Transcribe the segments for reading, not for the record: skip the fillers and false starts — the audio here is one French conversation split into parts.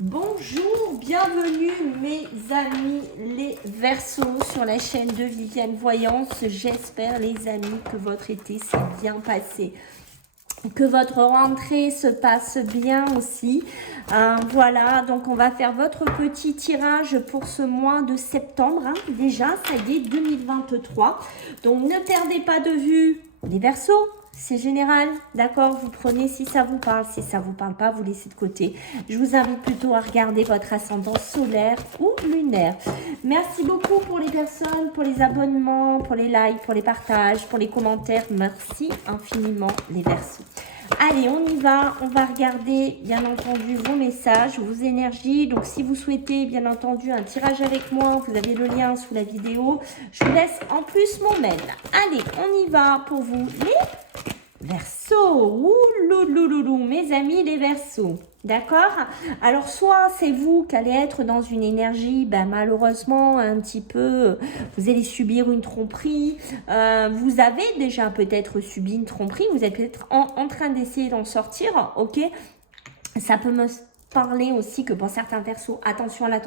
Bonjour, bienvenue mes amis les Verseaux sur la chaîne de Viviane Voyance. J'espère les amis que votre été s'est bien passé, que votre rentrée se passe bien aussi. Voilà, donc on va faire votre petit tirage pour ce mois de septembre. Déjà, ça y est, 2023. Donc ne perdez pas de vue les Verseaux. C'est général, d'accord? Vous prenez si ça vous parle, si ça vous parle pas, vous laissez de côté. Je vous invite plutôt à regarder votre ascendant solaire ou lunaire. Merci beaucoup pour les personnes, pour les abonnements, pour les likes, pour les partages, pour les commentaires. Merci infiniment les Verseaux. Allez, on y va. On va regarder, bien entendu, vos messages, vos énergies. Donc, si vous souhaitez, bien entendu, un tirage avec moi, vous avez le lien sous la vidéo. Je vous laisse en plus mon mail. Allez, on y va pour vous, les Verseaux. Ouloulouloulou, mes amis, les Verseaux. D'accord? Alors, soit c'est vous qui allez être dans une énergie, malheureusement, un petit peu, vous allez subir une tromperie. Vous avez déjà peut-être subi une tromperie, vous êtes peut-être en train d'essayer d'en sortir, ok? Ça peut me parler aussi que pour certains Verseaux, attention à la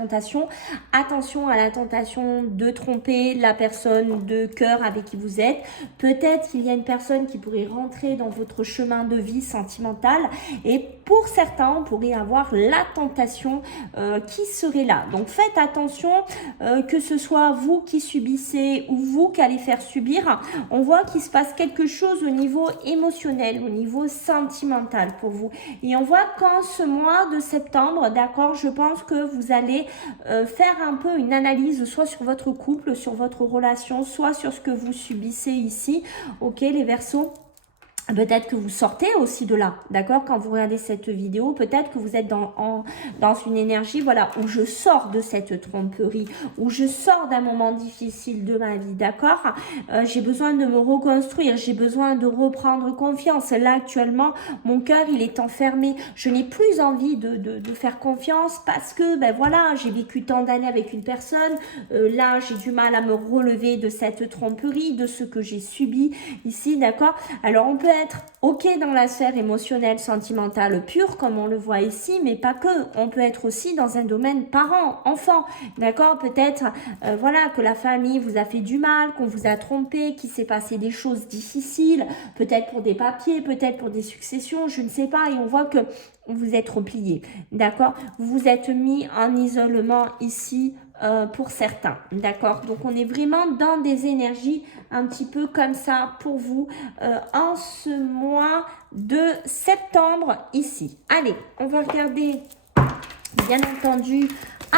tentation de tromper la personne de cœur avec qui vous êtes. Peut-être qu'il y a une personne qui pourrait rentrer dans votre chemin de vie sentimental et pour certains, on pourrait avoir la tentation qui serait là. Donc faites attention que ce soit vous qui subissez ou vous qui allez faire subir. On voit qu'il se passe quelque chose au niveau émotionnel, au niveau sentimental pour vous. Et on voit qu'en ce mois de septembre, d'accord, je pense que vous allez faire un peu une analyse soit sur votre couple, sur votre relation, soit sur ce que vous subissez ici. Ok, les Verseaux? Peut-être que vous sortez aussi de là, d'accord? Quand vous regardez cette vidéo, peut-être que vous êtes dans une énergie, voilà, où je sors de cette tromperie, où je sors d'un moment difficile de ma vie, d'accord? J'ai besoin de me reconstruire, j'ai besoin de reprendre confiance. Là, actuellement, mon cœur, il est enfermé. Je n'ai plus envie de faire confiance parce que, voilà, j'ai vécu tant d'années avec une personne. Là, j'ai du mal à me relever de cette tromperie, de ce que j'ai subi ici, d'accord? Alors, on peut être ok dans la sphère émotionnelle, sentimentale pure, comme on le voit ici, mais pas que. On peut être aussi dans un domaine parent, enfant, d'accord? Peut-être, voilà, que la famille vous a fait du mal, qu'on vous a trompé, qu'il s'est passé des choses difficiles, peut-être pour des papiers, peut-être pour des successions, je ne sais pas. Et on voit que vous êtes replié, d'accord? Vous vous êtes mis en isolement ici, pour certains, d'accord? Donc on est vraiment dans des énergies un petit peu comme ça pour vous en ce mois de septembre ici. Allez, on va regarder bien entendu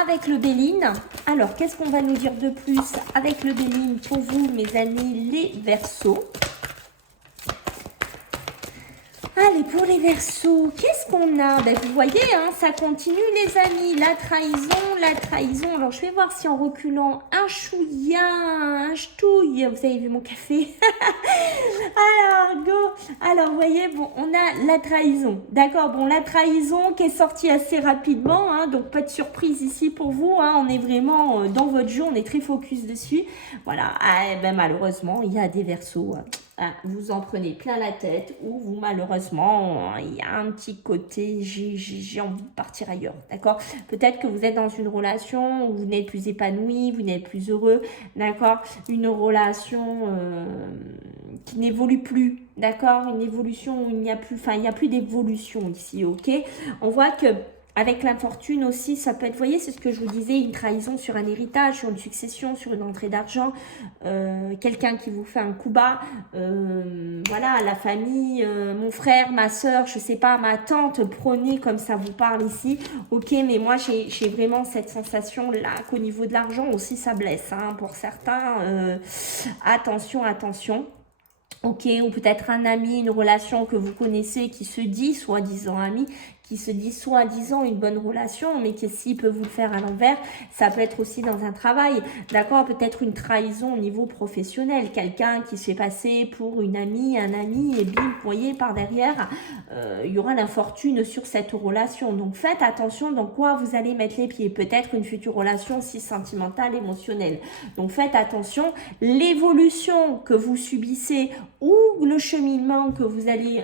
avec le Béline. Alors qu'est-ce qu'on va nous dire de plus avec le Béline pour vous mes amis les Verseaux? Allez, pour les Verseaux, qu'est-ce qu'on a? Vous voyez, ça continue les amis. La trahison. Alors, je vais voir si en reculant un chouïa, un ch'touille, vous avez vu mon café? Alors, go. Alors, vous voyez, bon, on a la trahison. D'accord, bon, la trahison qui est sortie assez rapidement, donc pas de surprise ici pour vous. On est vraiment dans votre jeu, on est très focus dessus. Voilà, malheureusement, il y a des Verseaux. Vous en prenez plein la tête ou vous malheureusement il y a un petit côté j'ai envie de partir ailleurs, d'accord? Peut-être que vous êtes dans une relation où vous n'êtes plus épanoui, vous n'êtes plus heureux, d'accord? Une relation qui n'évolue plus, d'accord? Une évolution où il n'y a plus d'évolution ici, ok? On voit que avec l'infortune aussi, ça peut être, vous voyez, c'est ce que je vous disais, une trahison sur un héritage, sur une succession, sur une entrée d'argent, quelqu'un qui vous fait un coup bas, voilà, la famille, mon frère, ma soeur, je sais pas, ma tante, prenez comme ça vous parle ici, ok, mais moi j'ai vraiment cette sensation là qu'au niveau de l'argent aussi ça blesse, pour certains, attention. Ok, ou peut-être un ami, une relation que vous connaissez qui se dit soi-disant ami, qui se dit soi-disant une bonne relation, mais qui s'il peut vous le faire à l'envers, ça peut être aussi dans un travail, d'accord? Peut-être une trahison au niveau professionnel, quelqu'un qui se fait passer pour une amie, un ami, et bim, vous voyez, par derrière, il y aura l'infortune sur cette relation. Donc faites attention dans quoi vous allez mettre les pieds, peut-être une future relation si sentimentale, émotionnelle. Donc faites attention, l'évolution que vous subissez ou le cheminement que vous allez,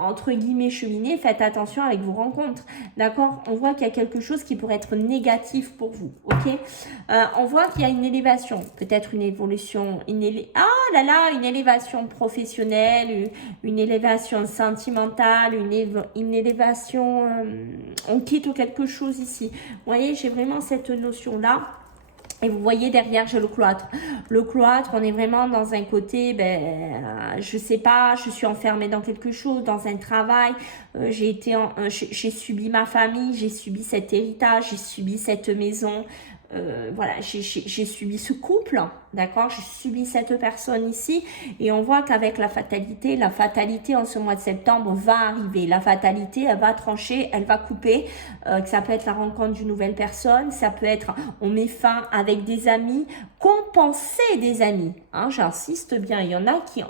entre guillemets, cheminer, faites attention avec avec vos rencontres, d'accord? On voit qu'il y a quelque chose qui pourrait être négatif pour vous, ok? On voit qu'il y a une élévation, peut-être une évolution, une élévation professionnelle, une élévation sentimentale, une élévation, on quitte quelque chose ici. Vous voyez, j'ai vraiment cette notion-là. Et vous voyez derrière, j'ai le cloître. Le cloître, on est vraiment dans un côté, je sais pas, je suis enfermée dans quelque chose, dans un travail. J'ai subi ma famille, j'ai subi cet héritage, j'ai subi cette maison. Voilà, j'ai subi ce couple, d'accord, j'ai subi cette personne ici, et on voit qu'avec la fatalité en ce mois de septembre va arriver. La fatalité, elle va trancher, elle va couper, que ça peut être la rencontre d'une nouvelle personne, ça peut être on met fin avec des amis, compenser des amis, hein, j'insiste bien, il y en a qui,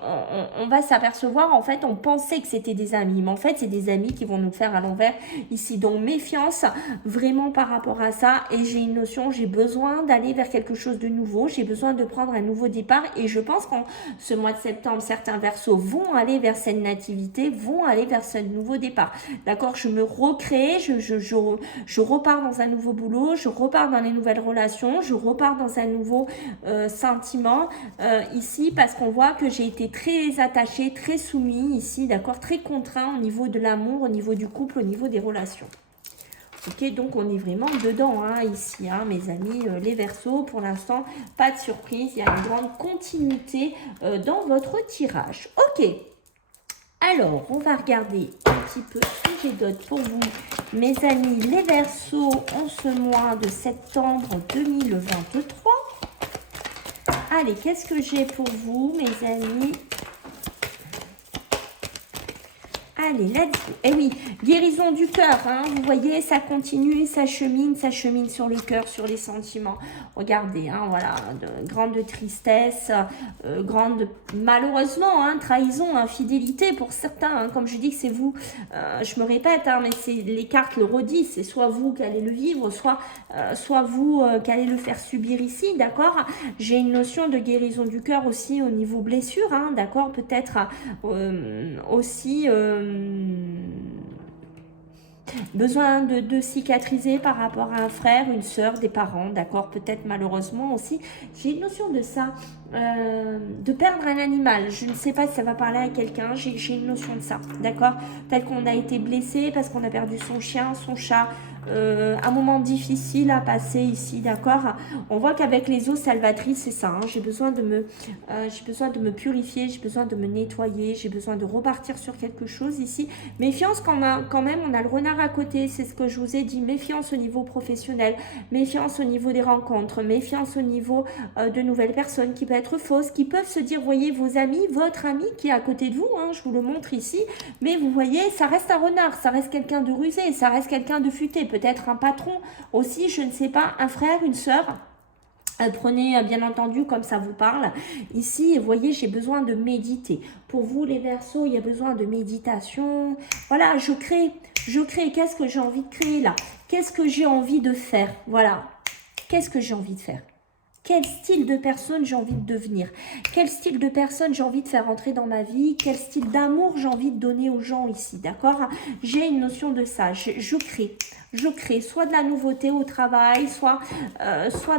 on va s'apercevoir, en fait, on pensait que c'était des amis, mais en fait, c'est des amis qui vont nous faire à l'envers ici, donc méfiance vraiment par rapport à ça, et j'ai une notion, j'ai besoin d'aller vers quelque chose de nouveau, j'ai besoin de prendre un nouveau départ, et je pense qu'en ce mois de septembre, certains verseaux vont aller vers cette nativité, vont aller vers ce nouveau départ, d'accord, je me recrée, je repars dans un nouveau boulot, je repars dans les nouvelles relations, je repars dans un nouveau sentiment ici, parce qu'on voit que j'ai été très attachée, très soumise ici, d'accord, très contraint au niveau de l'amour, au niveau du couple, au niveau des relations. Ok, donc on est vraiment dedans, hein, ici, hein, mes amis, les Verseaux. Pour l'instant, pas de surprise, il y a une grande continuité dans votre tirage. Ok, alors on va regarder un petit peu ce que j'ai d'autre pour vous, mes amis, les Verseaux, en ce mois de septembre 2023. Allez, qu'est-ce que j'ai pour vous, mes amis? Allez, let's go. Eh oui, guérison du cœur, hein. Vous voyez, ça continue, ça chemine sur le cœur, sur les sentiments. Regardez, hein, voilà, grande tristesse, grande, malheureusement, hein, trahison, infidélité pour certains. Hein, comme je dis que c'est vous, je me répète, hein, mais c'est les cartes le redisent. C'est soit vous qui allez le vivre, soit vous qui allez le faire subir ici, d'accord? J'ai une notion de guérison du cœur aussi au niveau blessure, hein, d'accord? Peut-être aussi... besoin de cicatriser par rapport à un frère, une sœur, des parents, d'accord, peut-être malheureusement aussi. J'ai une notion de ça, de perdre un animal. Je ne sais pas si ça va parler à quelqu'un, j'ai une notion de ça, d'accord. Peut-être qu'on a été blessé parce qu'on a perdu son chien, son chat, un moment difficile à passer ici, d'accord. On voit qu'avec les eaux salvatrices, c'est ça, hein, j'ai besoin de me purifier, j'ai besoin de me nettoyer, j'ai besoin de repartir sur quelque chose ici. Méfiance quand même, on a le renard à côté, c'est ce que je vous ai dit, méfiance au niveau professionnel, méfiance au niveau des rencontres, méfiance au niveau de nouvelles personnes qui peuvent être fausses, qui peuvent se dire, voyez vos amis, votre ami qui est à côté de vous, hein, je vous le montre ici, mais vous voyez, ça reste un renard, ça reste quelqu'un de rusé, ça reste quelqu'un de futé, peut-être un patron aussi, je ne sais pas, un frère, une sœur. Prenez bien entendu comme ça vous parle. Ici, vous voyez, j'ai besoin de méditer. Pour vous, les Verseaux, il y a besoin de méditation. Voilà, je crée. Qu'est-ce que j'ai envie de créer là? Qu'est-ce que j'ai envie de faire? Voilà. Qu'est-ce que j'ai envie de faire? Quel style de personne j'ai envie de devenir? Quel style de personne j'ai envie de faire entrer dans ma vie? Quel style d'amour j'ai envie de donner aux gens ici? D'accord? J'ai une notion de ça. Je crée soit de la nouveauté au travail, soit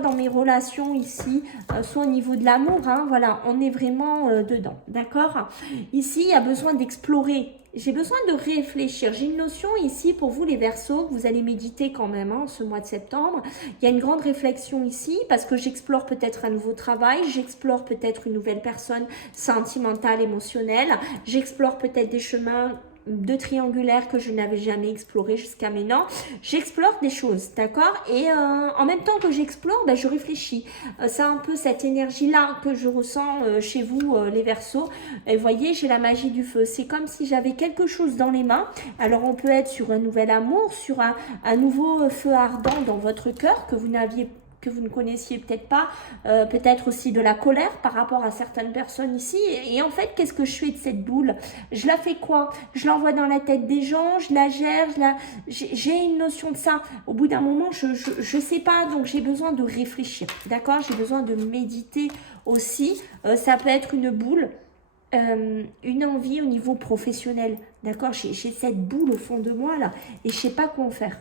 dans mes relations ici, soit au niveau de l'amour. Hein, voilà, on est vraiment dedans. D'accord? Ici, il y a besoin d'explorer. J'ai besoin de réfléchir. J'ai une notion ici pour vous les Verseaux, que vous allez méditer quand même hein, ce mois de septembre. Il y a une grande réflexion ici parce que j'explore peut-être un nouveau travail, j'explore peut-être une nouvelle personne sentimentale, émotionnelle, j'explore peut-être des chemins de triangulaire que je n'avais jamais exploré jusqu'à maintenant. J'explore des choses, d'accord? Et en même temps que j'explore, je réfléchis. C'est un peu cette énergie-là que je ressens chez vous, les Verseaux. Et vous voyez, j'ai la magie du feu. C'est comme si j'avais quelque chose dans les mains. Alors, on peut être sur un nouvel amour, sur un nouveau feu ardent dans votre cœur que vous ne connaissiez peut-être pas, peut-être aussi de la colère par rapport à certaines personnes ici. Et en fait, qu'est-ce que je fais de cette boule? Je la fais quoi? Je l'envoie dans la tête des gens, je la gère, j'ai une notion de ça. Au bout d'un moment, je sais pas, donc j'ai besoin de réfléchir, d'accord? J'ai besoin de méditer aussi. Ça peut être une boule. une envie au niveau professionnel, d'accord? J'ai cette boule au fond de moi là et je sais pas quoi en faire.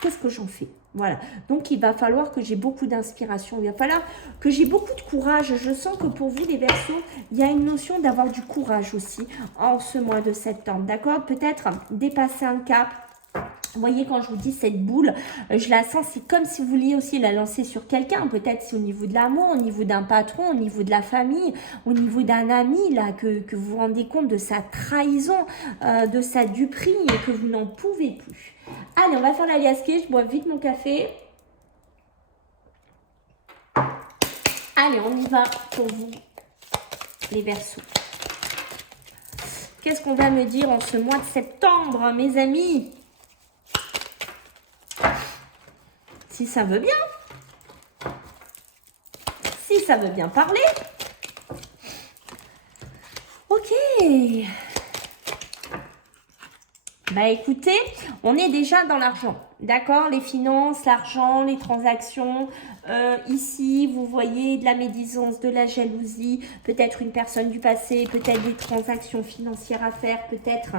Qu'est-ce que j'en fais? Voilà, donc il va falloir que j'ai beaucoup d'inspiration, il va falloir que j'ai beaucoup de courage. Je sens que pour vous les Verseaux, il y a une notion d'avoir du courage aussi en ce mois de septembre, d'accord? Peut-être dépasser un cap. Vous voyez, quand je vous dis cette boule, je la sens, c'est comme si vous vouliez aussi la lancer sur quelqu'un. Peut-être c'est au niveau de l'amour, au niveau d'un patron, au niveau de la famille, au niveau d'un ami, là, que vous vous rendez compte de sa trahison, de sa duperie et que vous n'en pouvez plus. Allez, on va faire l'alias Key, je bois vite mon café. Allez, on y va pour vous, les Verseaux. Qu'est-ce qu'on va me dire en ce mois de septembre, mes amis ? Si ça veut bien. Si ça veut bien parler. Ok. Bah écoutez, on est déjà dans l'argent. D'accord? Les finances, l'argent, les transactions. Ici, vous voyez de la médisance, de la jalousie. Peut-être une personne du passé. Peut-être des transactions financières à faire. Peut-être...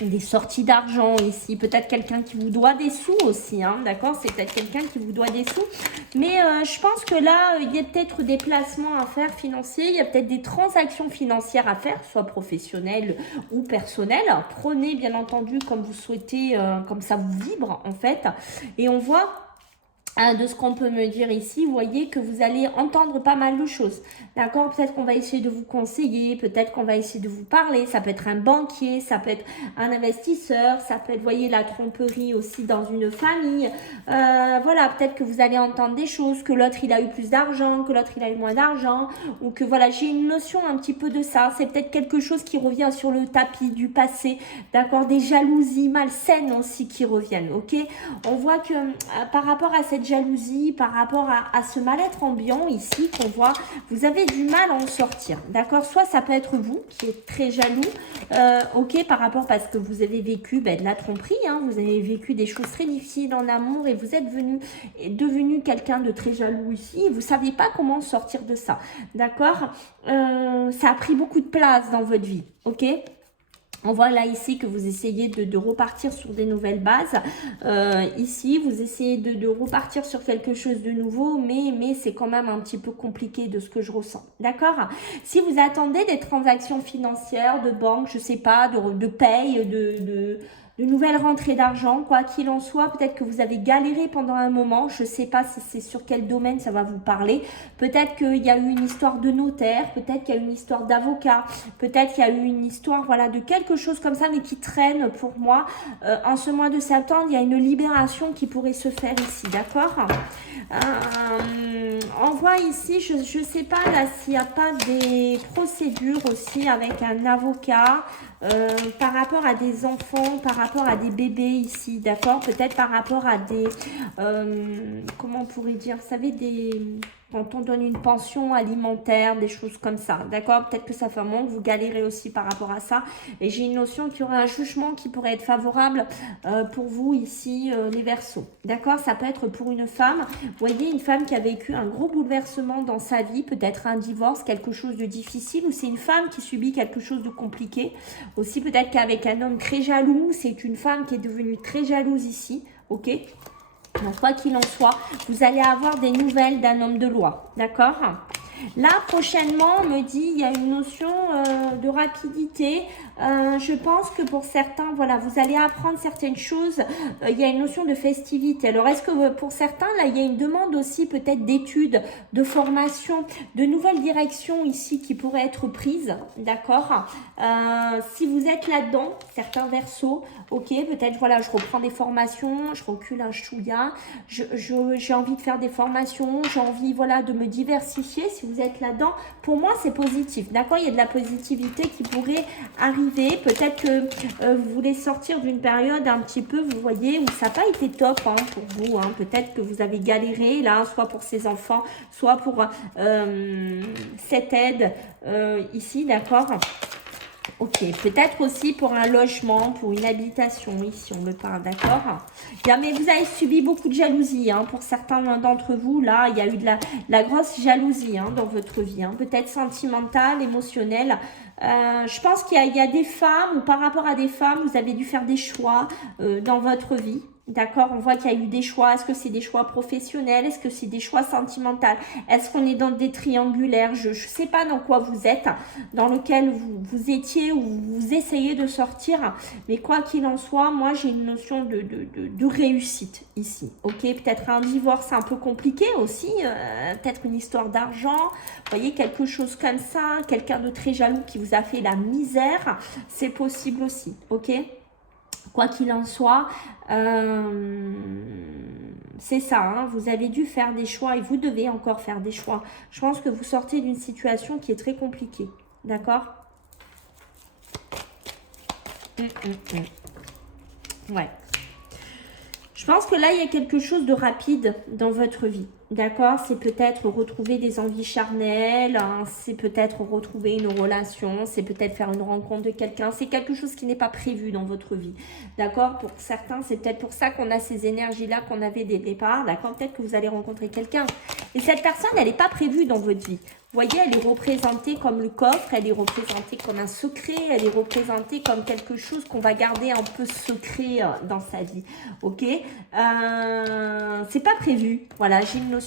des sorties d'argent ici, peut-être quelqu'un qui vous doit des sous aussi, hein, d'accord? C'est peut-être quelqu'un qui vous doit des sous, mais je pense que là, il y a peut-être des placements à faire financiers, il y a peut-être des transactions financières à faire, soit professionnelles ou personnelles. Prenez bien entendu comme vous souhaitez, comme ça vous vibre en fait, et on voit... de ce qu'on peut me dire ici, vous voyez que vous allez entendre pas mal de choses, d'accord? Peut-être qu'on va essayer de vous conseiller, peut-être qu'on va essayer de vous parler, ça peut être un banquier, ça peut être un investisseur, ça peut être, vous voyez, la tromperie aussi dans une famille, voilà, peut-être que vous allez entendre des choses, que l'autre il a eu plus d'argent, que l'autre il a eu moins d'argent, ou que voilà, j'ai une notion un petit peu de ça, c'est peut-être quelque chose qui revient sur le tapis du passé, d'accord? Des jalousies malsaines aussi qui reviennent, ok? On voit que par rapport à cette jalousie, par rapport à ce mal-être ambiant ici qu'on voit, vous avez du mal à en sortir, d'accord? Soit ça peut être vous qui êtes très jaloux, ok, par rapport parce que vous avez vécu de la tromperie, hein, vous avez vécu des choses très difficiles en amour et vous êtes devenu quelqu'un de très jaloux ici, vous ne savez pas comment sortir de ça, d'accord? Ça a pris beaucoup de place dans votre vie, ok? On voit là ici que vous essayez de repartir sur des nouvelles bases. Ici, vous essayez de repartir sur quelque chose de nouveau, mais c'est quand même un petit peu compliqué de ce que je ressens. D'accord? Si vous attendez des transactions financières, de banque, je sais pas, de paye, de nouvelles rentrées d'argent, quoi qu'il en soit, peut-être que vous avez galéré pendant un moment, je ne sais pas si c'est sur quel domaine ça va vous parler, peut-être qu'il y a eu une histoire de notaire, peut-être qu'il y a eu une histoire d'avocat, peut-être qu'il y a eu une histoire voilà, de quelque chose comme ça, mais qui traîne pour moi. En ce mois de septembre, il y a une libération qui pourrait se faire ici, d'accord? On voit ici, je ne sais pas là s'il n'y a pas des procédures aussi avec un avocat, par rapport à des enfants, par rapport à des bébés ici, d'accord? Peut-être par rapport à des, comment on pourrait dire, vous savez, quand on donne une pension alimentaire, des choses comme ça, d'accord? Peut-être que ça fait un moment que vous galérez aussi par rapport à ça. Et j'ai une notion qu'il y aura un jugement qui pourrait être favorable pour vous ici, les Verseaux, d'accord? Ça peut être pour une femme, vous voyez, une femme qui a vécu un gros bouleversement dans sa vie, peut-être un divorce, quelque chose de difficile, ou c'est une femme qui subit quelque chose de compliqué. Aussi, peut-être qu'avec un homme très jaloux, c'est une femme qui est devenue très jalouse ici, ok? Donc, quoi qu'il en soit, vous allez avoir des nouvelles d'un homme de loi, d'accord? Là, prochainement, on me dit, il y a une notion de rapidité. Je pense que pour certains, voilà, vous allez apprendre certaines choses. Il y a une notion de festivité. Alors, est-ce que pour certains, là, il y a une demande aussi peut-être d'études, de formation, de nouvelles directions ici qui pourraient être prises, d'accord? Si vous êtes là-dedans, certains Verseaux, ok, peut-être, voilà, je reprends des formations, je recule un chouïa, j'ai envie de faire des formations, j'ai envie, voilà, de me diversifier. Si vous êtes là-dedans, pour moi, c'est positif, d'accord? Il y a de la positivité qui pourrait arriver. Peut-être que vous voulez sortir d'une période un petit peu, vous voyez, où ça n'a pas été top hein, pour vous. Hein. Peut-être que vous avez galéré, là, soit pour ces enfants, soit pour cette aide ici, d'accord? Ok, peut-être aussi pour un logement, pour une habitation, ici on me parle, d'accord. Mais vous avez subi beaucoup de jalousie, hein, pour certains d'entre vous, là, il y a eu de la grosse jalousie, hein, dans votre vie, hein, peut-être sentimentale, émotionnelle. Je pense qu'il y a des femmes, ou par rapport à des femmes, vous avez dû faire des choix dans votre vie. D'accord, on voit qu'il y a eu des choix. Est-ce que c'est des choix professionnels? Est-ce que c'est des choix sentimentaux? Est-ce qu'on est dans des triangulaires? Je ne sais pas dans quoi vous êtes, dans lequel vous étiez ou vous essayez de sortir. Mais quoi qu'il en soit, moi j'ai une notion de réussite ici. Ok, peut-être un divorce un peu compliqué aussi. Peut-être une histoire d'argent. Vous voyez, quelque chose comme ça. Quelqu'un de très jaloux qui vous a fait la misère. C'est possible aussi. Ok. Quoi qu'il en soit, c'est ça, hein, vous avez dû faire des choix et vous devez encore faire des choix. Je pense que vous sortez d'une situation qui est très compliquée, d'accord? Ouais. Je pense que là, il y a quelque chose de rapide dans votre vie. D'accord, c'est peut-être retrouver des envies charnelles, hein, c'est peut-être retrouver une relation, c'est peut-être faire une rencontre de quelqu'un. C'est quelque chose qui n'est pas prévu dans votre vie. D'accord, pour certains, c'est peut-être pour ça qu'on a ces énergies-là qu'on avait dès le départ. D'accord, peut-être que vous allez rencontrer quelqu'un. Et cette personne, elle n'est pas prévue dans votre vie. Vous voyez, elle est représentée comme le coffre, elle est représentée comme un secret, elle est représentée comme quelque chose qu'on va garder un peu secret dans sa vie. Ok, c'est pas prévu. Voilà, j'ai une notion.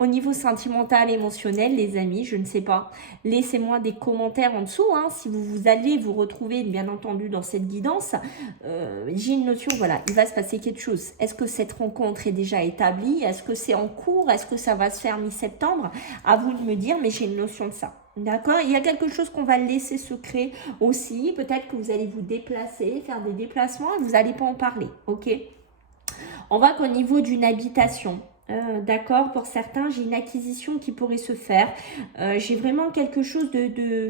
Au niveau sentimental, émotionnel, les amis, je ne sais pas. Laissez-moi des commentaires en dessous, hein, si vous allez vous retrouver, bien entendu, dans cette guidance. J'ai une notion, voilà, il va se passer quelque chose. Est-ce que cette rencontre est déjà établie? Est-ce que c'est en cours? Est-ce que ça va se faire mi-septembre? À vous de me dire, mais j'ai une notion de ça. D'accord? Il y a quelque chose qu'on va laisser secret aussi. Peut-être que vous allez vous déplacer, faire des déplacements, et vous n'allez pas en parler, ok? On voit qu'au niveau d'une habitation, d'accord, pour certains, j'ai une acquisition qui pourrait se faire. J'ai vraiment quelque chose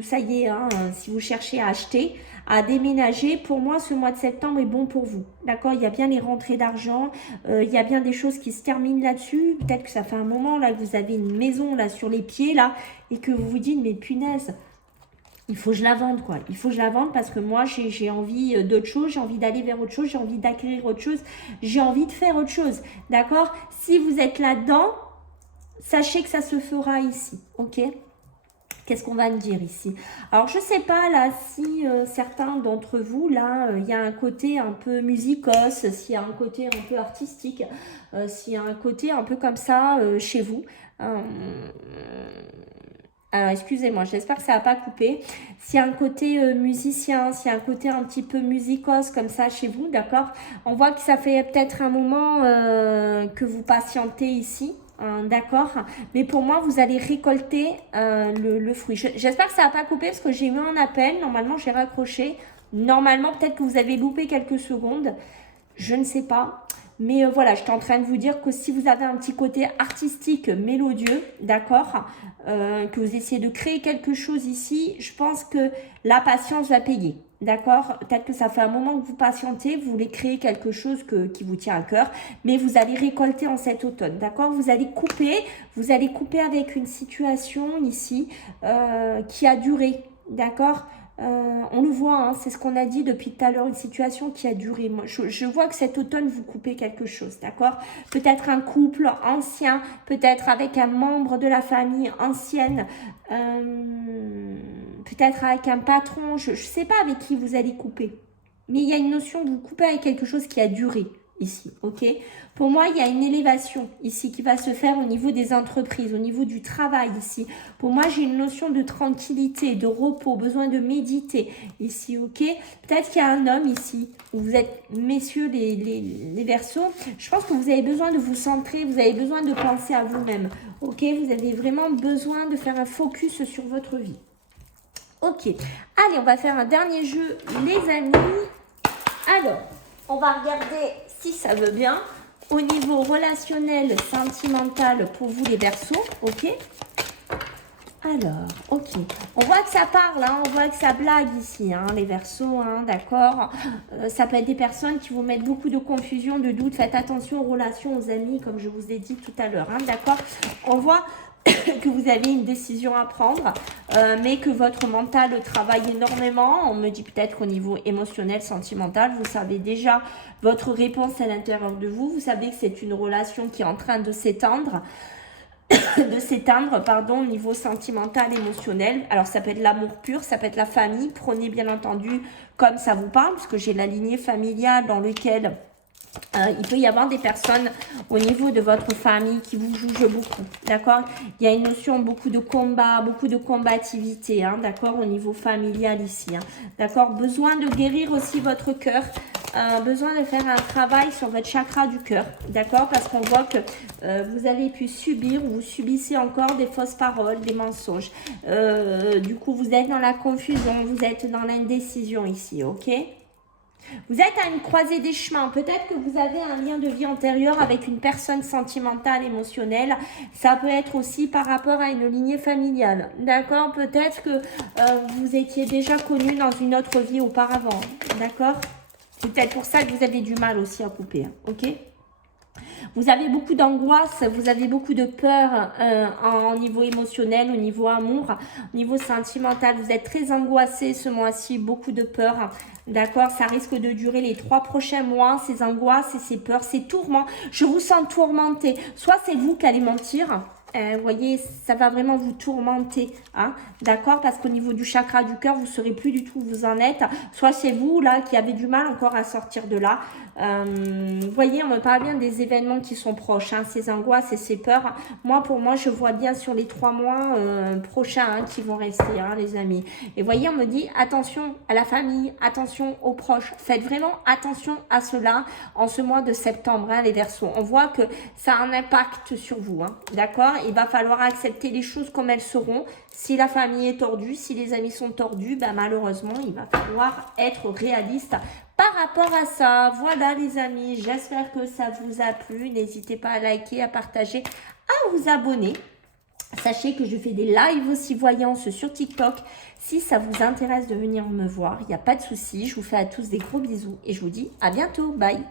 ça y est, hein, si vous cherchez à acheter, à déménager, pour moi, ce mois de septembre est bon pour vous. D'accord, il y a bien les rentrées d'argent, il y a bien des choses qui se terminent là-dessus. Peut-être que ça fait un moment là que vous avez une maison là sur les pieds là et que vous vous dites, mais punaise, il faut que je la vende, quoi. Il faut que je la vende parce que moi, j'ai envie d'autre chose, j'ai envie d'aller vers autre chose, j'ai envie d'acquérir autre chose, j'ai envie de faire autre chose. D'accord? Si vous êtes là-dedans, sachez que ça se fera ici. Ok? Qu'est-ce qu'on va me dire ici? Alors, je ne sais pas, là, si certains d'entre vous, là, il y a un côté un peu musicos, s'il y a un côté un peu artistique, s'il y a un côté un peu comme ça chez vous. Alors, excusez-moi, j'espère que ça n'a pas coupé. S'il y a un côté musicien, s'il y a un côté un petit peu musicos comme ça chez vous, d'accord? On voit que ça fait peut-être un moment que vous patientez ici, d'accord? Mais pour moi, vous allez récolter le fruit. J'espère que ça n'a pas coupé parce que j'ai eu un appel. Normalement, j'ai raccroché. Normalement, peut-être que vous avez loupé quelques secondes. Je ne sais pas. Mais voilà, j'étais en train de vous dire que si vous avez un petit côté artistique, mélodieux, d'accord, que vous essayez de créer quelque chose ici, je pense que la patience va payer, d'accord. Peut-être que ça fait un moment que vous patientez, vous voulez créer quelque chose qui vous tient à cœur, mais vous allez récolter en cet automne, d'accord. Vous allez couper avec une situation ici qui a duré, d'accord. On le voit, hein, c'est ce qu'on a dit depuis tout à l'heure, une situation qui a duré. Moi, je vois que cet automne, vous coupez quelque chose, d'accord? Peut-être un couple ancien, peut-être avec un membre de la famille ancienne, peut-être avec un patron, je ne sais pas avec qui vous allez couper. Mais il y a une notion de vous couper avec quelque chose qui a duré ici, ok? Pour moi, il y a une élévation ici qui va se faire au niveau des entreprises, au niveau du travail ici. Pour moi, j'ai une notion de tranquillité, de repos, besoin de méditer ici, ok? Peut-être qu'il y a un homme ici, où vous êtes, messieurs les Verseaux, je pense que vous avez besoin de vous centrer, vous avez besoin de penser à vous-même, ok? Vous avez vraiment besoin de faire un focus sur votre vie. Ok, allez, on va faire un dernier jeu, les amis. Alors, on va regarder si ça veut bien. Au niveau relationnel, sentimental pour vous les Verseaux, ok? Alors, ok. On voit que ça parle, hein, on voit que ça blague ici, hein, les Verseaux, hein, d'accord? Ça peut être des personnes qui vous mettent beaucoup de confusion, de doute. Faites attention aux relations, aux amis, comme je vous ai dit tout à l'heure, hein, d'accord? On voit que vous avez une décision à prendre, mais que votre mental travaille énormément. On me dit peut-être qu'au niveau émotionnel, sentimental, vous savez déjà votre réponse à l'intérieur de vous. Vous savez que c'est une relation qui est en train de s'étendre, pardon, au niveau sentimental, émotionnel. Alors, ça peut être l'amour pur, ça peut être la famille. Prenez bien entendu comme ça vous parle, parce que j'ai la lignée familiale dans laquelle il peut y avoir des personnes au niveau de votre famille qui vous jugent beaucoup, d'accord? Il y a une notion beaucoup de combat, beaucoup de combativité, hein, d'accord, au niveau familial ici, hein, d'accord? Besoin de guérir aussi votre cœur, besoin de faire un travail sur votre chakra du cœur, d'accord? Parce qu'on voit que vous avez pu subir ou vous subissez encore des fausses paroles, des mensonges. Du coup, vous êtes dans la confusion, vous êtes dans l'indécision ici, ok? Vous êtes à une croisée des chemins. Peut-être que vous avez un lien de vie antérieur avec une personne sentimentale, émotionnelle. Ça peut être aussi par rapport à une lignée familiale. D'accord? Peut-être que vous étiez déjà connu dans une autre vie auparavant. D'accord? C'est peut-être pour ça que vous avez du mal aussi à couper. Ok? Vous avez beaucoup d'angoisse, vous avez beaucoup de peur au niveau émotionnel, au niveau amour, au niveau sentimental. Vous êtes très angoissé ce mois-ci, beaucoup de peur. D'accord, ça risque de durer les 3 prochains mois, ces angoisses et ces peurs, ces tourments. Je vous sens tourmenté. Soit c'est vous qui allez mentir. Vous voyez, ça va vraiment vous tourmenter, hein, d'accord? Parce qu'au niveau du chakra du cœur, vous ne saurez plus du tout où vous en êtes. Soit c'est vous, là, qui avez du mal encore à sortir de là. Vous voyez, on me parle bien des événements qui sont proches, hein, ces angoisses et ces peurs. Moi, pour moi, je vois bien sur les 3 mois prochains hein, qui vont rester, hein, les amis. Et vous voyez, on me dit, attention à la famille, attention aux proches. Faites vraiment attention à cela en ce mois de septembre, hein, les Verseaux. On voit que ça a un impact sur vous, hein, d'accord? Il va falloir accepter les choses comme elles seront. Si la famille est tordue, si les amis sont tordus, ben malheureusement, il va falloir être réaliste par rapport à ça. Voilà les amis, j'espère que ça vous a plu. N'hésitez pas à liker, à partager, à vous abonner. Sachez que je fais des lives aussi voyances sur TikTok. Si ça vous intéresse de venir me voir, il n'y a pas de souci. Je vous fais à tous des gros bisous et je vous dis à bientôt. Bye!